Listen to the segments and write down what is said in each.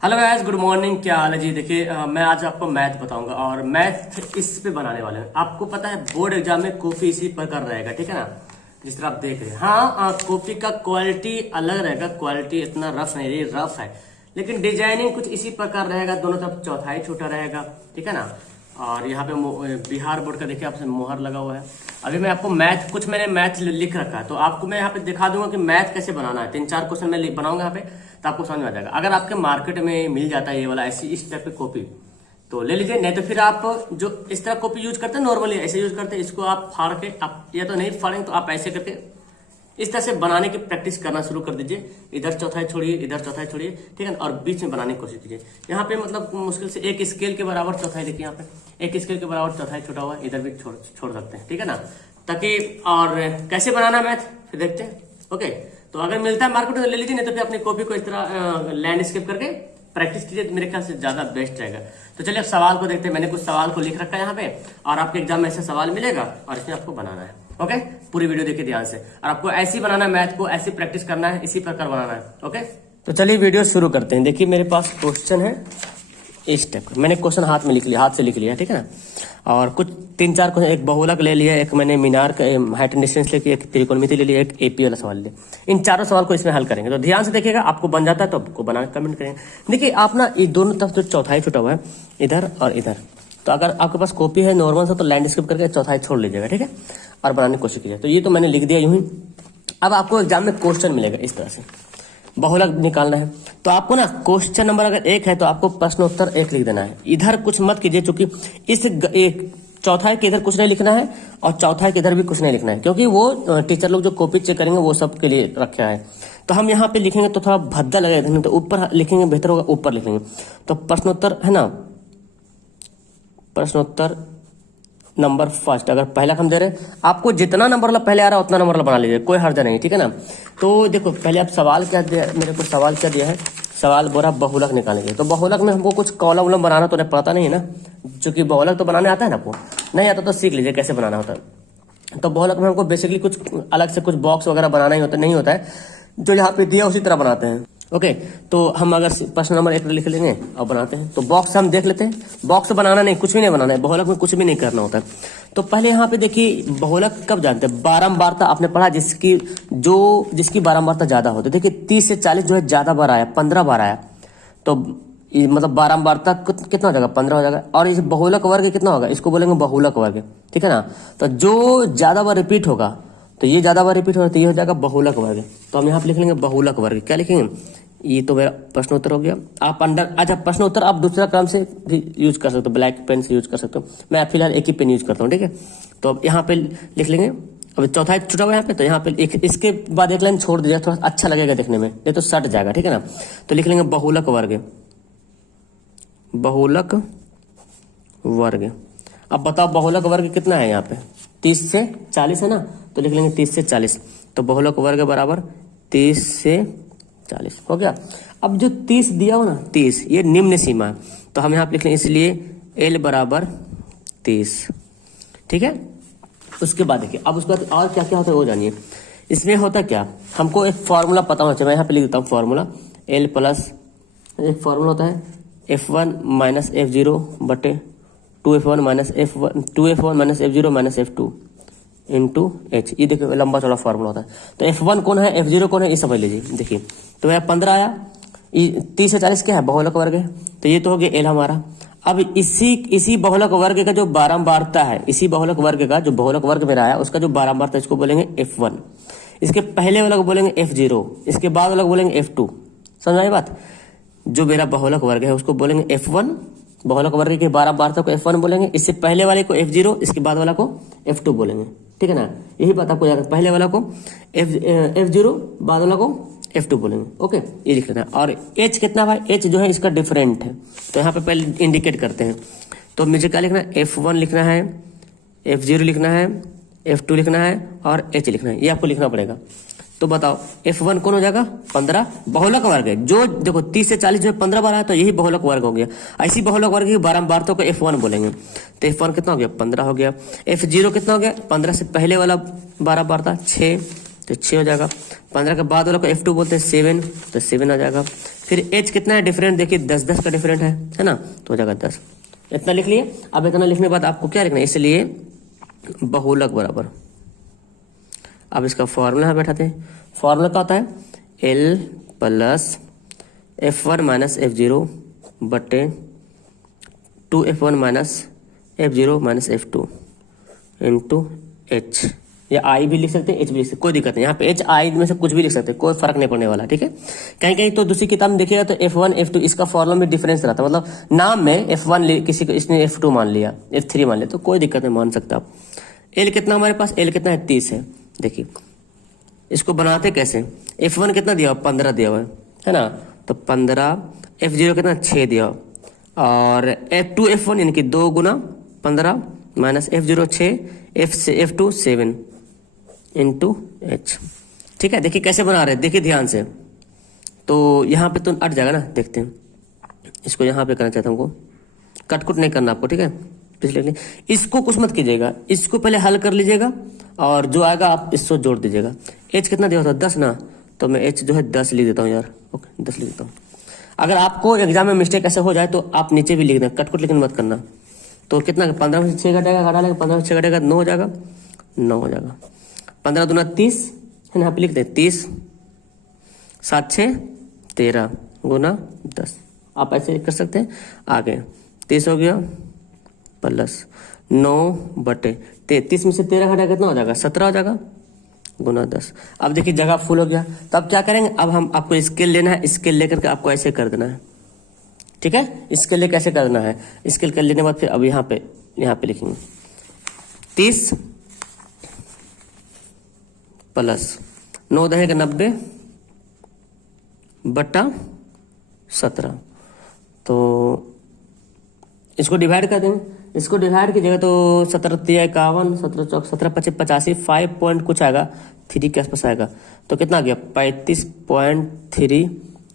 Hello guys, good morning. क्या हाल है जी? देखिए मैं आज आपको मैथ बताऊंगा और मैथ इस पे बनाने वाले हैं। आपको पता है बोर्ड एग्जाम में कॉपी इसी प्रकार रहेगा, ठीक है ना, जिस तरह आप देख रहे हैं। हाँ, कॉपी का क्वालिटी अलग रहेगा, क्वालिटी इतना रफ नहीं रही, रफ है, लेकिन डिजाइनिंग कुछ इसी प्रकार रहेगा। दोनों तरफ चौथाई छोटा रहेगा, ठीक है ना। और यहाँ पे बिहार बोर्ड का देखिए आपसे मोहर लगा हुआ है। अभी मैं आपको मैंने मैथ लिख रखा है, तो आपको मैं यहाँ पे दिखा दूंगा कि मैथ कैसे बनाना है। 3-4 क्वेश्चन मैं बनाऊंगा यहाँ पे, तो आपको समझ में आ जाएगा। अगर आपके मार्केट में मिल जाता है ये वाला ऐसी इस टाइप की कॉपी, तो ले लीजिए। नहीं तो फिर आप जो इस तरह कॉपी यूज करते हैं, नॉर्मली ऐसे यूज करते हैं, इसको आप फाड़ के, आप या तो नहीं फाड़ेंगे तो आप ऐसे करके इस तरह से बनाने की प्रैक्टिस करना शुरू कर दीजिए। इधर चौथाई छोड़िए, इधर चौथाई छोड़िए, ठीक है ना, और बीच में बनाने की कोशिश कीजिए। यहाँ पे मतलब मुश्किल से एक स्केल के बराबर चौथाई देखिए, यहाँ पे एक स्केल के बराबर चौथाई छोटा हुआ है, इधर भी छोड़ सकते हैं, ठीक है ना, ताकि। और कैसे बनाना मैथ फिर देखते हैं। ओके, तो अगर मिलता है मार्केट में तो ले लीजिए, नहीं तो फिर अपनी कॉपी को इस तरह लैंडस्केप करके प्रैक्टिस कीजिए, तो मेरे ख्याल से ज्यादा बेस्ट रहेगा। तो चलिए अब सवाल को देखते हैं। मैंने कुछ सवाल को लिख रखा है यहाँ पे, और आपके एग्जाम में ऐसे सवाल मिलेगा और इसमें आपको बनाना है। ओके, पूरी वीडियो देखिए ध्यान से, और आपको ऐसी बनाना है, मैथ को ऐसी प्रैक्टिस करना है, इसी प्रकार बनाना है। ओके, तो चलिए वीडियो शुरू करते हैं। देखिए मेरे पास क्वेश्चन है इस टाइप का। मैंने क्वेश्चन हाथ से लिख लिया, ठीक है ना। और कुछ 3-4 क्वेश्चन, एक बहुलक ले लिया, एक मैंने मीनार का हाइट एंड डिस्टेंस लेके, एक त्रिकोणमिति ले लिया, एक एपी वाला सवाल लिया। इन चारों सवाल को इसमें हल करेंगे, तो ध्यान से देखिएगा। आपको बन जाता है तो आपको बना कमेंट करेंगे। देखिए आप ना ये दोनों तरफ जो चौथाई छुटा हुआ है, इधर और इधर, तो अगर आपके पास कॉपी है नॉर्मल सा, तो लैंडस्केप करके चौथाई छोड़ लीजिएगा, ठीक है, और बनाने की कोशिश कीजिए। तो ये तो मैंने लिख दिया यूं ही। अब आपको एग्जाम में क्वेश्चन मिलेगा इस तरह से, बहुलक निकालना है। तो आपको ना क्वेश्चन नंबर अगर 1 है तो आपको प्रश्नोत्तर 1 लिख देना है। इधर कुछ मत कीजिए, चूंकि इस एक चौथाई के इधर कुछ नहीं लिखना है और चौथाई के इधर भी कुछ नहीं लिखना है, क्योंकि वो टीचर लोग जो कॉपी चेक करेंगे वो सब के लिए रखा है। तो हम यहाँ पे लिखेंगे तो थोड़ा भद्दा लगेगा, तो ऊपर लिखेंगे बेहतर होगा, ऊपर लिखेंगे। तो प्रश्नोत्तर है ना, प्रश्नोत्तर नंबर फर्स्ट, अगर पहला हम दे रहे, आपको जितना नंबर वाला पहले आ रहा है उतना नंबर वाला बना लीजिए, कोई हर्जा नहीं, ठीक है ना। तो देखो पहले आप सवाल क्या दिया, मेरे को सवाल क्या दिया है, सवाल बोला बहुलक निकालेंगे। तो बहुलक में हमको कुछ कॉलम वॉलम बनाना तो नहीं पता नहीं है ना, चूंकि बहुलक तो बनाने आता है ना आपको, नहीं आता तो सीख लीजिए कैसे बनाना होता है। तो बहुलक में हमको बेसिकली कुछ अलग से कुछ बॉक्स वगैरह बनाना ही नहीं होता है, जो यहाँ पे दिया उसी तरह बनाते हैं। ओके, तो हम अगर प्रश्न नंबर 1 लिख लेंगे और बनाते हैं, तो बॉक्स हम देख लेते हैं। बॉक्स बनाना नहीं, कुछ भी नहीं बनाना है, बहुलक में कुछ भी नहीं करना होता है। तो पहले यहाँ पे देखिए बहुलक कब जानते हैं, बारंबारता आपने पढ़ा, जिसकी बारंबारता ज्यादा होती है। देखिए 30 से 40 जो है ज्यादा बार आया, 15 बार आया, तो मतलब बारंबारता कितना हो जाएगा, 15 हो जाएगा। और इस बहुलक वर्ग कितना होगा, इसको बोलेंगे बहुलक वर्ग, ठीक है ना। तो जो ज्यादा बार रिपीट होगा, तो ये ज्यादा बार रिपीट होगा, तो ये हो जाएगा बहुलक वर्ग। तो हम यहाँ पे लिख लेंगे बहुलक वर्ग। क्या लिखेंगे, ये तो मेरा प्रश्नोत्तर हो गया। आप अच्छा प्रश्नोत्तर आप दूसरा क्रम से भी यूज कर सकते हो, ब्लैक पेन से यूज कर सकते हो। मैं फिलहाल एक ही पेन यूज करता हूँ, ठीक है। तो अब यहाँ पे लिख लेंगे, अब चौथाई छुटा हुआ यहाँ पे, तो यहाँ पे इसके बाद एक लाइन छोड़ दीजिए, थोड़ा अच्छा लगेगा देखने में, नहीं तो सट जाएगा, ठीक है ना। तो लिख लेंगे बहुलक वर्ग, बहुलक वर्ग। अब बताओ बहुलक वर्ग कितना है, यहाँ पे 30 से 40 है ना, तो लिख लेंगे 30 से 40। तो बहुलक वर्ग बराबर 30 से 40 हो गया। अब जो 30 दिया हो ना, 30 ये निम्न सीमा है, तो हम यहाँ पे लिख लेंगे, इसलिए L बराबर 30, ठीक है। उसके बाद देखिए, अब उसके बाद और क्या क्या होता है वो जानिए। इसमें होता क्या, हमको एक फॉर्मूला पता होना चाहिए। मैं यहाँ पे लिख देता हूँ फॉर्मूला, L प्लस एक फॉर्मूला होता है F1 माइनस F0 बटे 2F1 minus F0 minus F2 into H। ये देखिए लंबा चौड़ा फॉर्मूला होता है। तो F1 कौन है, F0 कौन है, ये समझ लीजिए। देखिए तो यह 15 आया, 30 से 40 क्या है, बहुलक वर्ग है, तो ये तो हो गया L हमारा। अब इसी बहुलक वर्ग का जो बारंबारता है, इसी बहुलक वर्ग का जो बहुलक वर्ग मेरा आया, उसका जो बारंबारता, इसको बोलेंगे F1। इसके पहले वाला को बोलेंगे F0, इसके बाद वाला को बोलेंगे F2। समझ आई बात। जो मेरा बहुलक वर्ग है उसको बोलेंगे F1, बहुलक वर्ग के बारंबारता को F1 बोलेंगे, इससे पहले वाले को F0, इसके बाद वाला को F2 बोलेंगे, ठीक है ना। यही बात आपको याद है, पहले वाला को F0, बाद वाला को F2 बोलेंगे। ओके, ये लिख लेना है। और H कितना भाई, H जो है इसका डिफरेंट है, तो यहाँ पे पहले इंडिकेट करते हैं। तो मुझे क्या लिखना है, F1 लिखना है, F0 लिखना है, F2 लिखना है और H लिखना है, ये आपको लिखना पड़ेगा। तो बताओ F1 कौन हो जाएगा, 15, बहुलक वर्ग है। जो देखो 30 से 40 जो 15 बार आया, तो यही बहुलक वर्ग हो गया। ऐसी बहुलक वर्ग की बारंबारता को F1 बोलेंगे। तो F1 कितना हो गया, 15 हो गया। F0 कितना हो गया, 15 से पहले वाला बारंबारता 6, तो 6 हो जाएगा। 15 के बाद वाला को F2 बोलते हैं 7, तो 7 आ जाएगा। फिर H कितना है डिफरेंट, देखिए 10 का डिफरेंट है ना, तो हो जाएगा 10। इतना लिख लिए। अब इतना लिखने के बाद आपको क्या लिखना है, इसलिए बहुलक बराबर, अब इसका फॉर्मूला बैठाते हैं। फॉर्मूला क्या होता है, L plus F1 minus F0 बटे 2F1 minus F0 minus F2 into H, या I भी लिख सकते हैं, H भी लिख सकते हैं, कोई दिक्कत नहीं। यहाँ पे H I में से कुछ भी लिख सकते हैं, कोई फर्क नहीं पड़ने वाला, ठीक है। कहीं कहीं तो दूसरी किताब में देखिएगा तो F1 F2 इसका फॉर्मूला में डिफरेंस रहता है, मतलब नाम में F1 किसी को इसने F2 मान लिया, F3 मान लिया, तो कोई दिक्कत नहीं, मान सकते आप। L कितना हमारे पास, L कितना है 30 है। देखिए इसको बनाते कैसे, F1 कितना दिया हुआ, 15 दिया हुआ है ना, तो 15, F0 कितना 6 दिया, और F2 F1 यानी कि 2 गुना 15 minus F0 6, F2 7 into H, ठीक है। देखिए कैसे बना रहे हैं, देखिए ध्यान से, तो यहाँ पे तो अट जाएगा ना, देखते हैं इसको यहाँ पे करना चाहता हूँ, कटकुट नहीं करना आपको, ठीक है। पिछले इसको कुछ मत कीजिएगा, इसको पहले हल कर लीजिएगा और जो आएगा आप इसको जोड़ दीजिएगा। H कितना दिया था 10 ना, तो मैं H जो है 10 लिख देता हूँ यार, ओके 10 लिख देता हूँ। अगर आपको एग्जाम में मिस्टेक ऐसे हो जाए तो आप नीचे भी लिख दें, कटकुट लेकिन मत करना। तो कितना 15 में से 6 घटेगा, घटा लेगा, 15 में 6 घटेगा 9 हो जाएगा, 9 हो जाएगा। 15 दूना 30 है ना, यहाँ पे लिख दें 30, 7 6 13 गुना 10, आप ऐसे कर सकते हैं। आगे 30 हो गया प्लस 9 बटे 33 में से 13 घटा कितना हो जाएगा, 17 हो जाएगा गुना 10। अब देखिए जगह फुल हो गया, तो अब क्या करेंगे, अब हम आपको स्केल लेना है, स्केल लेकर के आपको ऐसे कर देना है, ठीक है। स्केल लेकर ऐसे कर देना है, स्केल कर लेने के बाद फिर अब यहाँ पे लिखेंगे 30 प्लस 9 दहेगा 90 बटा 17, तो इसको डिवाइड कर देंगे। इसको डिवाइड कीजिएगा तो 17 3 51, 17 चौक 17 25 85, 5 पॉइंट कुछ आएगा, 3 के आसपास आएगा, तो कितना आ गया 35.3,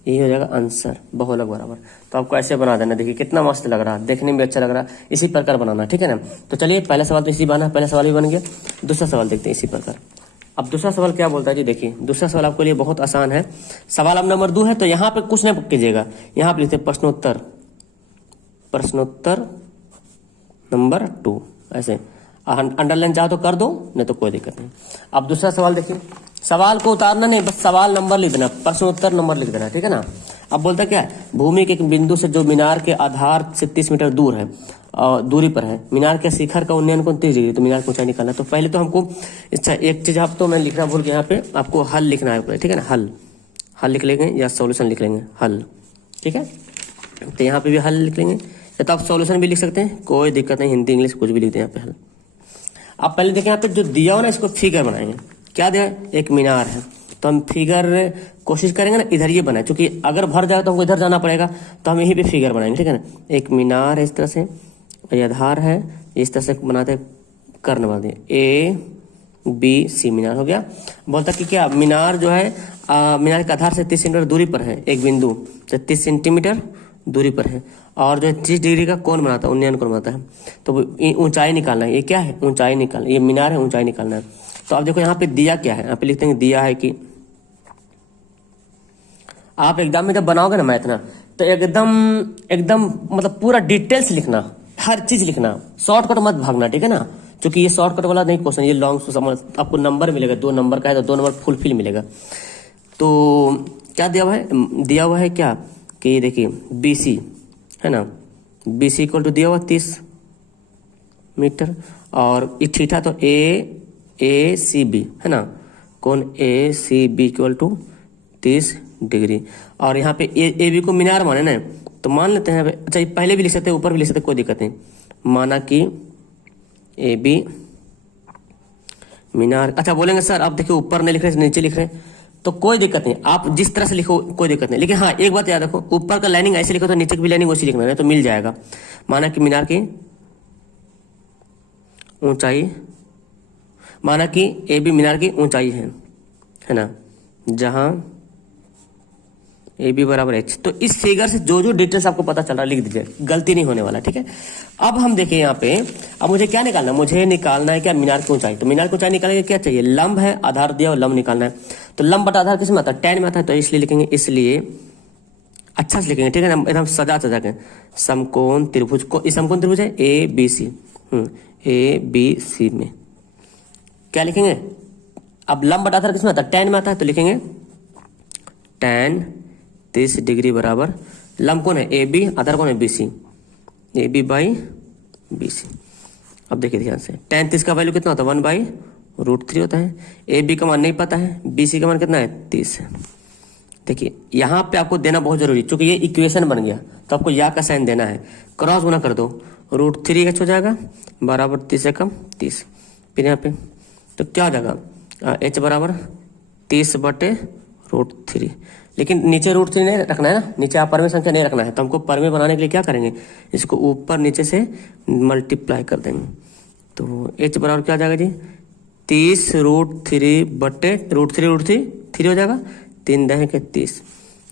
यही हो जाएगा आंसर, बहुलक बराबर। तो आपको ऐसे बना देना, देखिए कितना मस्त लग रहा है, देखने में भी अच्छा लग रहा है, इसी प्रकार बनाना, ठीक है ना। तो चलिए पहला सवाल तो इसी बना, पहला सवाल भी बन गया। दूसरा सवाल देखते हैं इसी प्रकार। अब दूसरा सवाल क्या बोलता है जी, देखिए दूसरा सवाल आपके लिए बहुत आसान है। सवाल अब नंबर 2 है, तो यहाँ पे कुछ नहीं कीजिएगा, यहाँ पे लिखते प्रश्नोत्तर, प्रश्नोत्तर नंबर 2, ऐसे अंडरलाइन चाहो तो कर दो, नहीं तो कोई दिक्कत नहीं। अब दूसरा सवाल देखिए, सवाल को उतारना नहीं, बस सवाल नंबर लिख देना, प्रश्नोत्तर नंबर लिख देना, ठीक है ना। अब बोलता क्या है, भूमि के एक बिंदु से जो मीनार के आधार से 30 मीटर दूर है, दूरी पर है, मीनार के शिखर का उन्नयन कोण 30 डिग्री, तो मीनार की ऊंचाई निकालना है। तो पहले तो हमको अच्छा एक चीज आप तो मैं लिखना भूल गया, यहाँ पे आपको हल लिखना है, ठीक है ना, हल लिख लेंगे या सोल्यूशन लिख लेंगे, हल, ठीक है। तो यहाँ पे भी हल लिख लेंगे, या तो आप सोल्यूशन भी लिख सकते हैं, कोई दिक्कत नहीं, हिंदी इंग्लिश कुछ भी लिखते हैं यहाँ पे हल। अब पहले देखें यहाँ पे जो दिया हो ना, इसको फिगर बनाएंगे। क्या दिया, एक मीनार है, तो हम फिगर कोशिश करेंगे ना इधर ये बनाए, क्योंकि अगर भर जाए तो हमको इधर जाना पड़ेगा, तो हम यहीं पे फिगर बनाएंगे, ठीक है ना। एक मीनार है इस तरह से, ये आधार है, इस तरह से बनाते कर्ण बना दिए, ABC मीनार हो गया। बोलता कि क्या मीनार जो है मीनार के आधार से 30 सेंटीमीटर दूरी पर है एक बिंदु, तो 30 सेंटीमीटर दूरी पर है, और जो है 30 डिग्री का कोण बनाता है, उन्नयन कोण बनाता है। तो ऊंचाई निकालना है, ये क्या है, ऊंचाई निकालना, ये मीनार है, ऊंचाई निकालना है। तो अब देखो यहाँ पे दिया क्या है, यहाँ पे लिखते हैं दिया है कि आप एग्जाम में जब बनाओगे ना मैथ ना, तो एकदम मतलब पूरा डिटेल्स लिखना, हर चीज लिखना, शॉर्टकट मत भागना, ठीक है ना। क्योंकि ये शॉर्टकट वाला नहीं क्वेश्चन, ये लॉन्ग आपको नंबर मिलेगा, 2 नंबर का है तो 2 नंबर फुलफिल मिलेगा। तो क्या दिया हुआ है क्या कि देखिए BC है ना, BC इक्वल टू दिया हुआ 30 मीटर, और ये थीटा तो ACB है ना, कौन ACB इक्वल टू 30 डिग्री, और यहाँ पे AB को मीनार माने ना, तो मान लेते हैं। अच्छा ये पहले भी लिख सकते हैं, ऊपर भी लिख सकते हैं, कोई दिक्कत नहीं। माना कि AB मीनार, अच्छा बोलेंगे सर आप देखिए ऊपर नहीं लिख रहे, नीचे लिख रहे हैं, तो कोई दिक्कत नहीं, आप जिस तरह से लिखो कोई दिक्कत नहीं। लेकिन हाँ एक बात याद रखो, ऊपर का लाइनिंग ऐसे लिखो तो नीचे की भी लाइनिंग वैसी लिखना है, तो मिल जाएगा। माना कि मीनार की ऊंचाई, माना कि AB मीनार की ऊंचाई है ना, जहां ए बी बराबर एच। तो इस फिगर से जो जो डिटेल्स आपको पता चल रहा है लिख दीजिए, गलती नहीं होने वाला, ठीक है। अब हम देखें यहाँ पे, अब मुझे क्या निकालना है, मुझे निकालना है क्या, मीनार की ऊंचाई। तो मीनार की ऊंचाई निकालने के क्या चाहिए, लंब है, आधार दिया और लंब निकालना है। तो लंब बटा आधार किस में आता है, tan में आता है, तो इसलिए लिखेंगे, इसलिए अच्छा से लिखेंगे, ठीक है ना, एकदम सजा सजा के। समकोण त्रिभुज को, इस समकोण त्रिभुज है A B C, A B C में क्या लिखेंगे, अब लंब बटा आधार किस में आता है, tan में आता है, तो लिखेंगे tan 30 डिग्री बराबर, लंब कौन है ए बी, आधार कौन है B C, A B by B C. अब देखिए ध्यान से, tan 30 का वैल्यू कितना होता है, 1/√3 होता है। ए बी का मान नहीं पता है, बी सी का मान कितना है, 30 है। देखिए यहाँ पे आपको देना बहुत जरूरी, क्योंकि ये इक्वेशन बन गया तो आपको या का साइन देना है, क्रॉस गुना कर दो, √3h हो जाएगा बराबर 30 एकम 30। फिर यहाँ पे तो क्या हो जाएगा, h बराबर 30/√3। लेकिन नीचे √3 नहीं रखना है ना, नीचे आप परमेय संख्या नहीं रखना है, तो हमको परमेय बनाने के लिए क्या करेंगे, इसको ऊपर नीचे से मल्टीप्लाई कर देंगे। तो h बराबर क्या हो जाएगा जी, 30√3/√3 हो जाएगा, 3 दह के 30।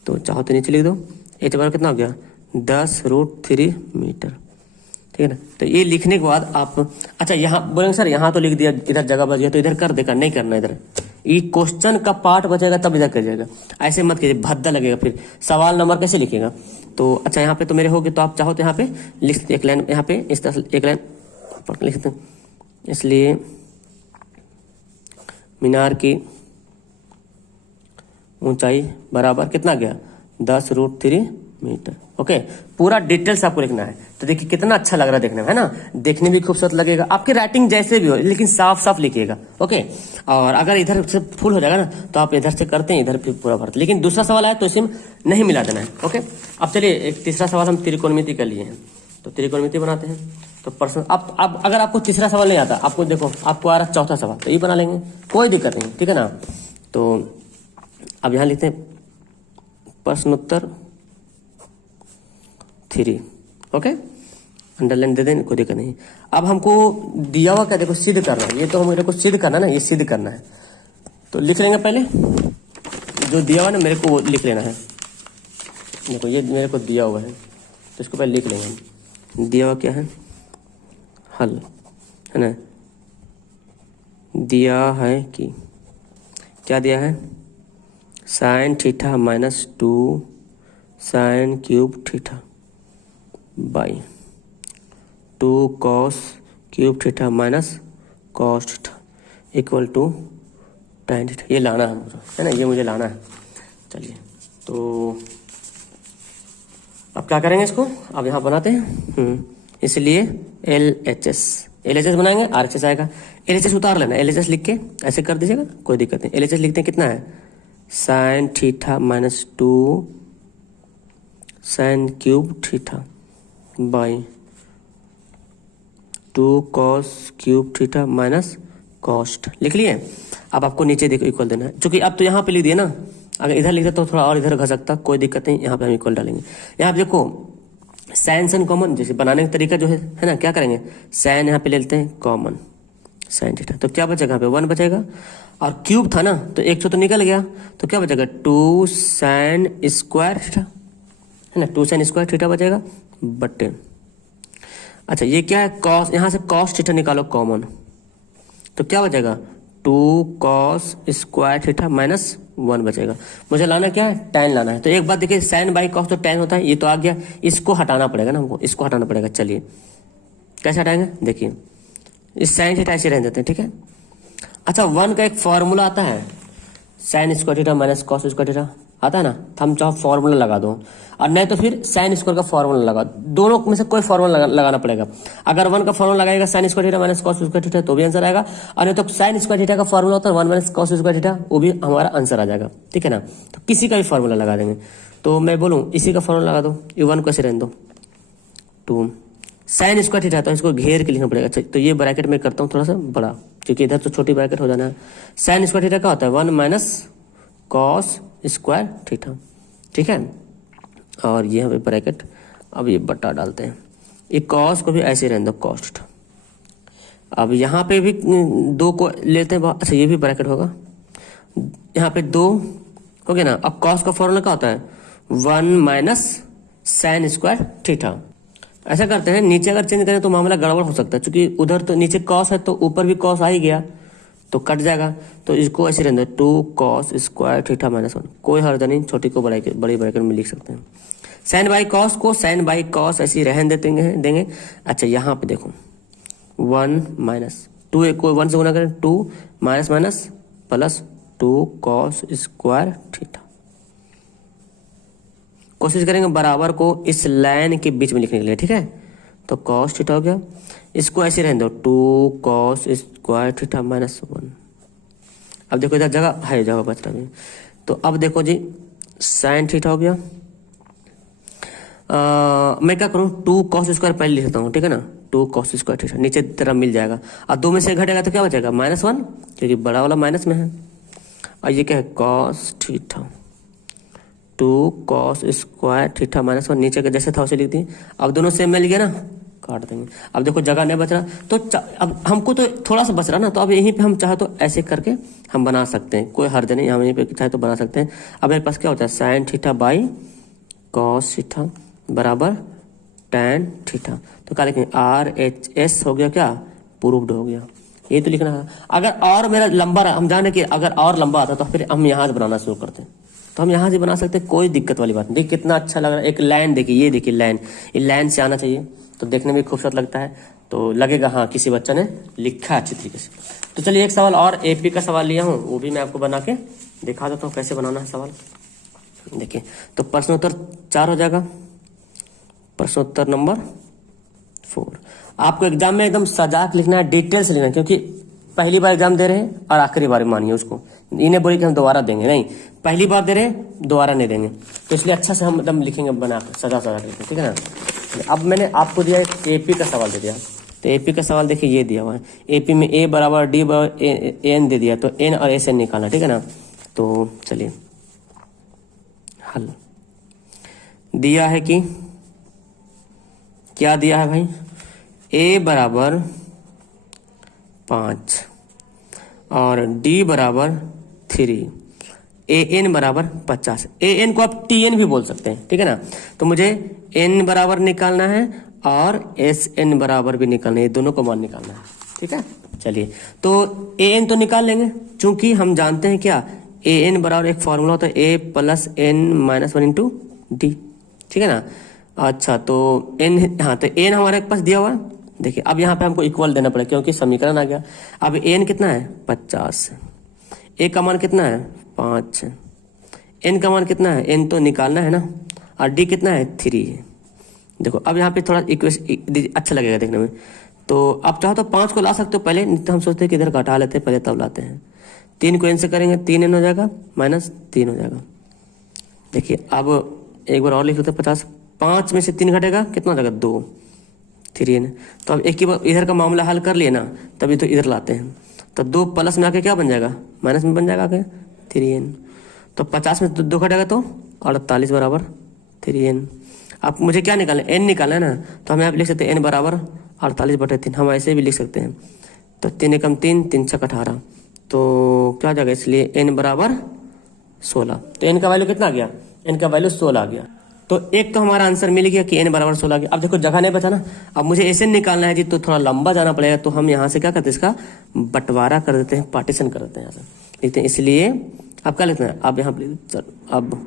तो चाहो तो नीचे लिख दो, h बराबर कितना हो गया, 10√3 मीटर, ठीक है ना। तो ये लिखने के बाद आप, अच्छा यहाँ बोलेंगे सर यहाँ तो लिख दिया, इधर जगह बच गया तो इधर कर देगा, नहीं करना, इधर ये क्वेश्चन का पार्ट बचेगा तब इधर कर जाएगा, ऐसे मत कीजिए, भद्दा लगेगा, फिर सवाल नंबर कैसे लिखेगा। तो अच्छा यहाँ पे तो मेरे हो गए, तो आप चाहो तो यहाँ पे लिख सकते, एक लाइन यहाँ पे इस तरह एक लाइन लिख सकते हैं। इसलिए मीनार की ऊंचाई बराबर कितना गया, 10√3 मीटर। ओके, पूरा डिटेल्स आपको लिखना है। तो देखिए कितना अच्छा लग रहा है देखने में, है ना, देखने में खूबसूरत लगेगा, आपकी राइटिंग जैसे भी हो लेकिन साफ साफ लिखिएगा। ओके, और अगर इधर से फुल हो जाएगा ना तो आप इधर से करते हैं, इधर फिर पूरा भरते, लेकिन दूसरा सवाल आया तो इसे नहीं मिला देना है। ओके, अब चलिए एक तीसरा सवाल हम त्रिकोणमिति कर लिए हैं, तो त्रिकोणमिति बनाते हैं। तो प्रश्न अब अगर आपको तीसरा सवाल नहीं आता, आपको देखो आपको आ रहा चौथा सवाल, तो ये बना लेंगे, कोई दिक्कत नहीं, ठीक है ना। तो अब यहाँ लिखते हैं प्रश्नोत्तर 3। ओके, अंडरलाइन दे दें, कोई दिक्कत नहीं। अब हमको दिया हुआ क्या, देखो सिद्ध करना है, ये तो मेरे को सिद्ध करना है ना, ये सिद्ध करना है। तो लिख लेंगे पहले, जो दिया हुआ ना मेरे को वो लिख लेना है। देखो ये मेरे को दिया हुआ है, तो इसको पहले लिख लेंगे हम। दिया हुआ क्या है, हल है ना, दिया है कि क्या दिया है, sin theta minus 2 sin cube theta by 2 cos cube theta minus cos theta equal to tan theta. ये लाना है मुझे, है ना, ये मुझे लाना है। चलिए तो अब क्या करेंगे इसको, अब यहाँ बनाते हैं। इसलिए LHS बनाएंगे, RHS आएगा, LHS उतार लेना, LHS लिख के ऐसे कर दीजिएगा, कोई दिक्कत नहीं। LHS लिखते हैं कितना है, sin theta minus 2 sin cube theta by 2 cos cube theta minus cost. लिख लिए। अब आपको नीचे देखो इक्वल देना है, क्योंकि अब तो यहाँ पे लिख दिए ना, अगर इधर लिखते तो थोड़ा और इधर घसकता, कोई दिक्कत नहीं, यहाँ पे हम इक्वल डालेंगे। यहाँ पे देखो साइन कॉमन, जैसे बनाने का तरीका जो है ना, क्या करेंगे, साइन यहाँ पे ले लेते हैं कॉमन, साइन थीटा, तो क्या बचेगा, यहाँ पे 1 बचेगा, और क्यूब था ना तो एक तो निकल गया, तो क्या बचेगा 2 sin स्क्वायर थीटा, है ना, 2 sin स्क्वायर थीटा बचेगा बटे। अच्छा ये क्या है, कॉस, यहाँ से कॉस थीटा निकालो कॉमन, तो क्या बचेगा 2 cos स्क्वायर थीटा माइनस 1 बचेगा। मुझे लाना क्या है, tan लाना है। तो एक बात देखिए, साइन बाई कॉस तो tan होता है, ये तो आ गया, इसको हटाना पड़ेगा ना हमको, इसको हटाना पड़ेगा। चलिए कैसे हटाएंगे, देखिए इस साइन थीटा ऐसे रहने देते हैं, ठीक है। अच्छा 1 का एक फॉर्मूला आता है, sine square theta minus cos square theta आता है ना, तो हम चाहो फॉर्मूला लगा दो, और नहीं तो फिर साइन स्क्वायर का फॉर्मूला लगा, दोनों में से कोई फॉर्मूला लगाना पड़ेगा। अगर 1 का फॉर्मूला लगाएगा sine square theta minus cos square theta तो भी आंसर आएगा, और नहीं तो साइन स्क्वायर थीटा का फॉर्मूला होता है 1 माइनस कॉस स्क्वायर थीटा, वो भी हमारा आंसर आ जाएगा, ठीक है ना। तो किसी का भी फॉर्मूला लगा देंगे। तो मैं बोलूँ इसी का फॉर्मूला लगा दो, ये 1 को ऐसे रहने दो, 2 साइन स्क्वायर थीटा, तो इसको घेर के लिखना पड़ेगा। अच्छा तो ये ब्रैकेट में करता हूँ थोड़ा सा बड़ा, क्योंकि इधर तो छोटी ब्रैकेट हो जाना है। साइन स्क्वायर थीटा क्या होता है, 1 माइनस कॉस स्क्वायर थीटा, ठीक है। और ये हमें ब्रैकेट, अब ये बटा डालते हैं, ये कॉस को भी ऐसे रहने दो कॉस थीटा। अब यहाँ पे भी 2 को लेते हैं, अच्छा ये भी ब्रैकेट होगा, यहाँ पे 2 हो गया ना। अब कॉस का फॉर्मूला क्या होता है, 1 माइनस साइन स्क्वायर थीटा। ऐसा करते हैं, नीचे अगर चेंज करें तो मामला गड़बड़ हो सकता है, क्योंकि उधर तो नीचे कॉस है तो ऊपर भी कॉस आ ही गया तो कट जाएगा। तो इसको ऐसे रहने दो 2 कॉस स्क्वायर थीटा माइनस 1, कोई हर्ज नहीं, छोटी को बड़ी बढ़ाकर में लिख सकते हैं। साइन बाई कॉस को साइन बाई कॉस ऐसे ही रहने देंगे। अच्छा यहाँ पे देखो 1 माइनस 2 को 1 से गुना करें 2 minus minus plus 2 cos square theta. कोशिश करेंगे बराबर को इस लाइन के बीच में लिखने के लिए, ठीक है। तो कॉस थीटा हो गया, इसको ऐसे रहने दो 2 कॉस स्क्वायर थीटा माइनस 1। अब देखो इधर जगह है, जगह बच रहा है। तो अब देखो जी साइन थीटा हो गया। मैं क्या करूँ 2 कॉस स्क्वायर पहले लिख लेता हूँ, ठीक है ना। 2 कॉस स्क्वायर थीटा नीचे तरफ मिल जाएगा और 2 में से घटेगा तो क्या बचेगा -1, क्योंकि बड़ा वाला माइनस में है। और ये क्या है cos theta 2 cos square theta minus 1, नीचे का जैसे था उसे लिख दिए। अब दोनों सेम मिल गया ना, काट देंगे। अब देखो जगह नहीं बच रहा तो अब हमको तो थोड़ा सा बच रहा ना, तो अब यहीं पे हम चाहे तो ऐसे करके हम बना सकते हैं, कोई हर्ज नहीं, हम यहीं पे चाहे तो बना सकते हैं। अब मेरे पास क्या होता है sine theta by cos theta बराबर टैन थीटा। तो क्या लिखेंगे RHS हो गया, क्या प्रूव्ड हो गया। ये तो लिखना है। अगर और मेरा लंबा हम जाने कि अगर और लंबा आता तो फिर हम यहाँ से बनाना शुरू करते हैं, तो हम यहाँ से बना सकते हैं, कोई दिक्कत वाली बात नहीं। देखिए कितना अच्छा लग रहा है, एक लाइन देखिए, ये देखिए लाइन, ये लाइन से आना चाहिए तो देखने में खूबसूरत लगता है, तो लगेगा हाँ किसी बच्चा ने लिखा अच्छी तरीके से। तो चलिए एक सवाल और AP का सवाल लिया हूँ, वो भी मैं आपको बना के दिखा देता हूँ कैसे बनाना है सवाल। देखिए तो प्रश्नोत्तर 4 हो जाएगा, प्रश्नोत्तर नंबर 4। आपको एग्जाम में एकदम सजा के लिखना है, डिटेल से लिखना है, क्योंकि पहली बार एग्जाम दे रहे हैं और आखिरी बार मानिए उसको, इन्हें बोले कि हम दोबारा देंगे नहीं, पहली बार दे रहे हैं दोबारा नहीं देंगे, तो इसलिए अच्छा से हम एकदम लिखेंगे बना सजा के लिखेंगे, ठीक है ना। अब मैंने आपको दिया एक AP का सवाल दे दिया, तो AP का सवाल देखिए ये दिया हुआ है, AP में A बराबर D बराबर N दे दिया, तो N और SN निकालना, ठीक है ना। तो चलिए हल दिया है कि क्या दिया है भाई, A बराबर 5 और D बराबर 3, AN बराबर 50। AN को आप TN भी बोल सकते हैं, ठीक है ना। तो मुझे N बराबर निकालना है और SN बराबर भी निकालना है, ये दोनों को मान निकालना है, ठीक है। चलिए तो AN तो निकाल लेंगे, चूंकि हम जानते हैं क्या AN बराबर एक फॉर्मूला होता है A plus N minus 1 into D, ठीक है ना। अच्छा तो N, हाँ तो N हमारे पास दिया हुआ है, देखिए अब यहाँ पे हमको इक्वल देना पड़ेगा क्योंकि समीकरण आ गया। अब N कितना है 50, A का मान कितना है 5, N का मान कितना है, N तो निकालना है ना, और D कितना है 3 है। देखो अब यहाँ पे थोड़ा इक्वेशन अच्छा लगेगा देखने में, तो आप चाहो तो 5 को ला सकते हो पहले, नहीं तो हम सोचते हैं कि इधर घटा लेते हैं पहले तब लाते हैं। 3 को N से करेंगे 3N हो जाएगा माइनस 3 हो जाएगा। देखिए अब एक बार और लिख लेते हैं 50, 5 में से 3 घटेगा कितना हो जाएगा 2, 3N। तो अब एक ही बार इधर का मामला हल कर लिए ना, तभी तो इधर लाते हैं, तो 2 प्लस में आके क्या बन जाएगा माइनस में बन जाएगा आगे 3N। तो 50 में 2 घटेगा तो 48 बराबर 3N। आप मुझे क्या निकालना है N निकालना है ना, तो हम यहाँ पे लिख सकते हैं N बराबर 48/3, हम ऐसे भी लिख सकते हैं। तो 3 एकम 3, 3 छक 18, तो क्या हो जाएगा, इसलिए N बराबर 16। तो N का वैल्यू कितना आ गया, N का वैल्यू 16 आ गया। तो एक तो हमारा आंसर मिल गया कि N बराबर 16 आ गया। अब देखो जगह नहीं बचा ना, अब मुझे SN निकालना है जी, तो थोड़ा लंबा जाना पड़ेगा, तो हम यहाँ से क्या करते हैं इसका बंटवारा कर देते हैं, पार्टीशन कर देते हैं, यहाँ से लिखते हैं। इसलिए अब क्या लिखना है, अब यहाँ पे अब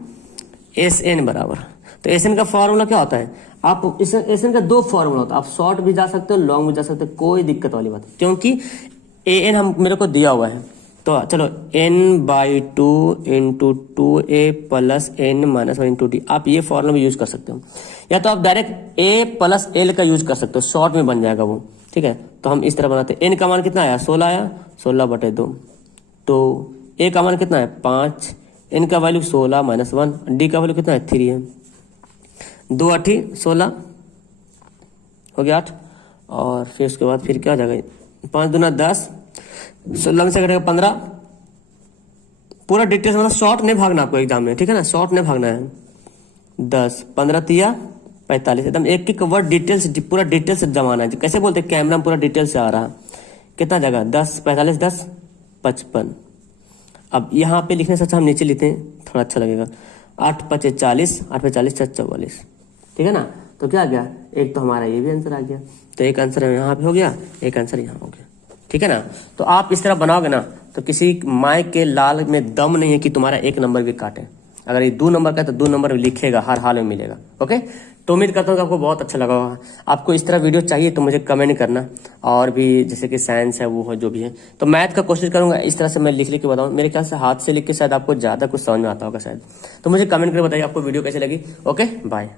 SN बराबर, तो SN का फॉर्मूला क्या होता है, आप SN का 2 फॉर्मूला होता है, आप शॉर्ट भी जा सकते हो लॉन्ग भी जा सकते हो, कोई दिक्कत वाली बात, क्योंकि AN हम मेरे को दिया हुआ है। तो चलो N/2 into 2A plus N minus 1 into D, आप ये फॉर्मूला भी यूज कर सकते हो, या तो आप डायरेक्ट A प्लस L का यूज कर सकते हो, शॉर्ट में बन जाएगा वो, ठीक है। तो हम इस तरह बनाते हैं, N का मान कितना आया 16 आया, 16/2, तो A का मान कितना है 5, N का वैल्यू 16 माइनस 1, D का वैल्यू कितना है 3 है, 2 8 16 हो गया 8, और फिर उसके बाद फिर क्या हो जाएगा 5 दूना 10, 16 में से घटेगा 15, पूरा डिटेल्स मतलब शॉर्ट नहीं भागना आपको एग्जाम में, ठीक है ना, शॉर्ट नहीं भागना है। 10 15 तिया 45, एकदम एक एक वर्ड डिटेल से पूरा डिटेल से जमाना है, कैसे बोलते हैं कैमरा में पूरा डिटेल से आ रहा है। कितना जगह 10 45 10 55। अब यहाँ पे लिखने से अच्छा हम नीचे लिखते हैं, थोड़ा अच्छा लगेगा। 8 5 40, 8 5 40 4 44, ठीक है ना। तो क्या आ गया, एक तो हमारा ये भी आंसर आ गया, तो एक आंसर यहाँ पे हो गया, एक आंसर यहाँ हो गया, ठीक है ना। तो आप इस तरह बनाओगे ना तो किसी माय के लाल में दम नहीं है कि तुम्हारा एक नंबर भी काटे। अगर ये 2 नंबर का तो 2 नंबर लिखेगा, हर हाल में मिलेगा। ओके, तो उम्मीद करता हूँ कि आपको बहुत अच्छा लगा होगा। आपको इस तरह वीडियो चाहिए तो मुझे कमेंट करना, और भी जैसे कि साइंस है वो हो जो भी है, तो मैथ का कोशिश करूंगा इस तरह से मैं लिख के बताऊँ। मेरे ख्याल से हाथ से लिख के शायद आपको ज़्यादा कुछ समझ में आता होगा शायद। तो मुझे कमेंट करके बताइए आपको वीडियो कैसे लगी। Okay, bye.